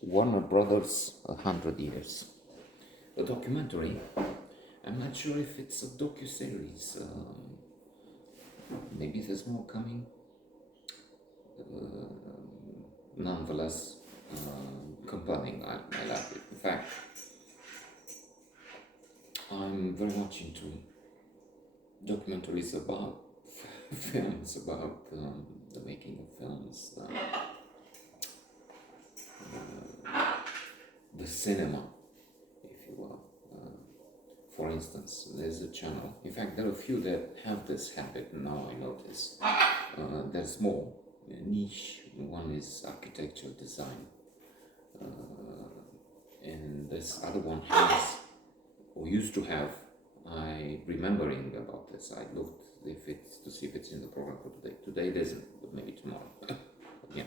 Warner Brothers 100 Years. A documentary. I'm not sure if it's a docu-series. Maybe there's more coming. Nonetheless, compelling. I like it. In fact, I'm very much into documentaries about films, about the making of films, the cinema, if you will. For instance, there's a channel. In fact, there are a few that have this habit now, I notice. There's more niche. One is architectural design. And this other one has, or used to have, I remembering about this. I looked if it's to see if it's in the program for today. Today it isn't, but maybe tomorrow. Yeah.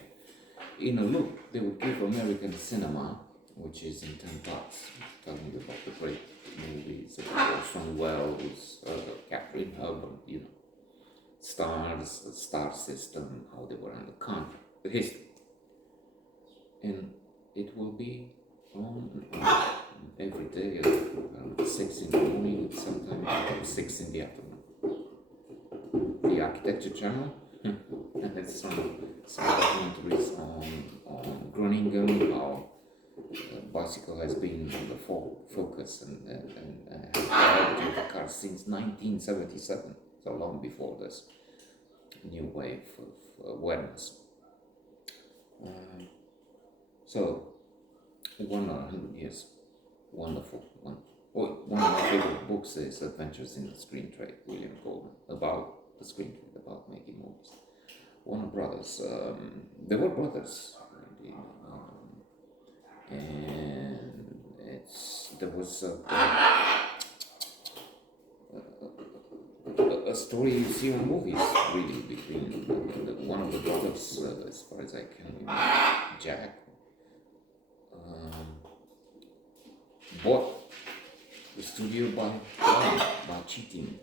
In a look, they would give American cinema, which is in 10 parts, telling you about the great movies of Orson Welles, Catherine Hepburn, stars, the star system, how they were on the country, the history. And it will be on every day around 6 in the morning, sometimes 6 in the afternoon. The Architecture Channel, and there's some documentaries on Groningen, how bicycle has been on the focus and has driven the car since 1977, so long before this new wave of awareness. So, 100 years, wonderful. One of my favorite books is Adventures in the Screen Trade, William Goldman, about the screen trade, about making movies. Warner Brothers, they were brothers, indeed. And there was a story you see on movies, really, between one of the brothers, as far as I can remember, Jack, bought the studio by cheating.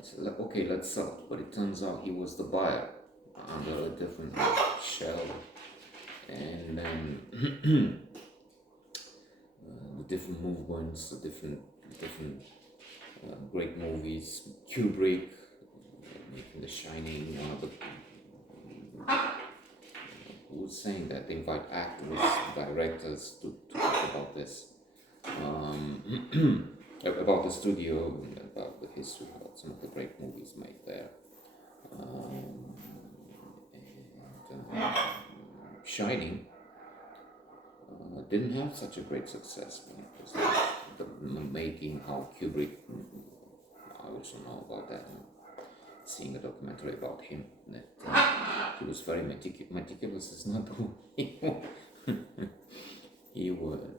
Said, okay, let's sell. But it turns out he was the buyer under a different shell. And then the different movements, the different great movies. Kubrick, making The Shining. Who was saying that they invite actors, directors to talk about this, about the studio and about the history, about some of the great movies made there. Shining didn't have such a great success. It was the making, how Kubrick, I also know about that, seeing a documentary about him, that he was very meticulous. Is not who he would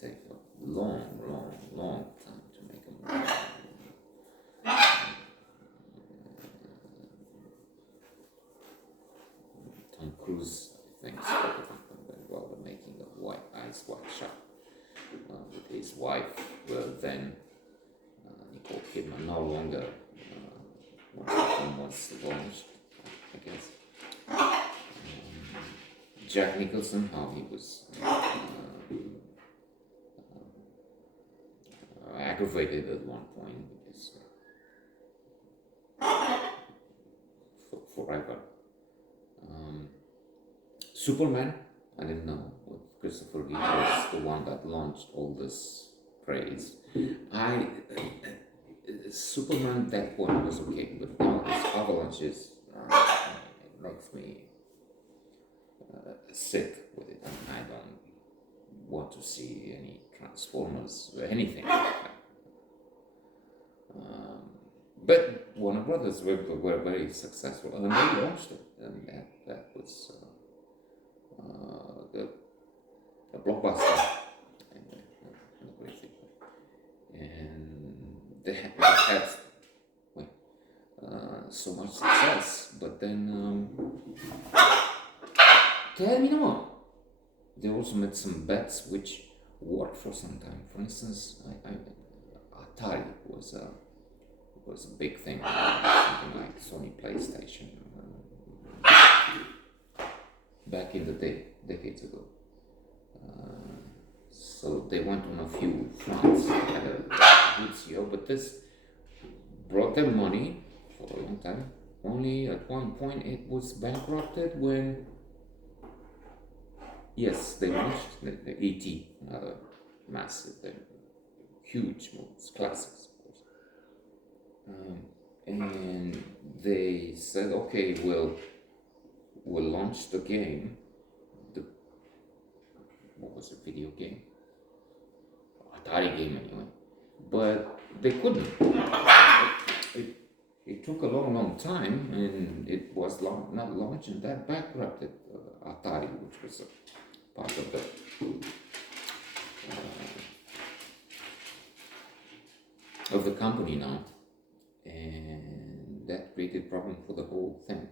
take a long time to make a movie. Tom Cruise, I think, spoke very well the making of Eyes Wide Shut with his wife, then Nicole Kidman, no longer once the film was launched, I guess. Jack Nicholson, how he was aggravated at one point because forever. Superman, I didn't know, with Christopher Reeve was the one that launched all this praise. Superman, that one was okay, but now his avalanches, it makes me sick with it. I don't want to see any Transformers or anything like that. But Warner Brothers were very successful, and they launched it, and that was the blockbuster and the great thing. And they had so much success, but then tell me no. They also made some bets which worked for some time. For instance, Atari was a big thing, something like Sony PlayStation. back in the day, decades ago. So they went on a few fronts, had a good CEO, but this brought them money for a long time. Only at one point it was bankrupted when, yes, they launched the ET, another massive, huge movies, classics, of course. And they said, okay, we'll launch the game. The what was a video game? Atari game anyway. But they couldn't. It took a long time, and it was not launched, and that bankrupted Atari, which was a part of the company now, and that created problem for the whole thing.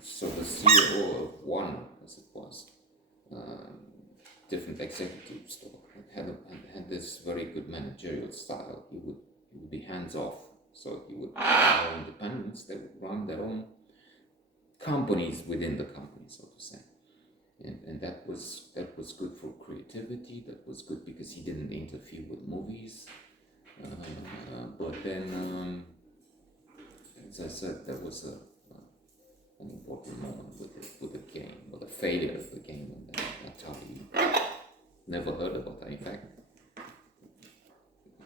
So the CEO of Warner, as it was, different executives had this very good managerial style. He would be hands off, so he would have their independence. They would run their own companies within the company, so to say. And that was good for creativity. That was good because he didn't interfere with movies. But then, as I said, there was an important moment with the game, or the failure of the game, and Atari never heard about that. In fact,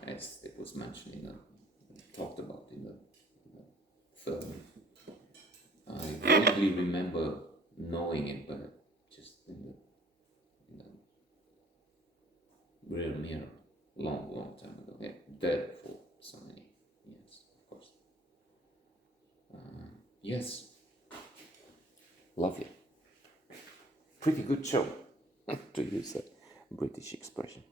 as it was mentioned talked about in the film, I vaguely remember knowing it, but just in the rear mirror, long time ago. Yeah, dead for so many years, of course. Yes, lovely. Pretty good show, to use a British expression.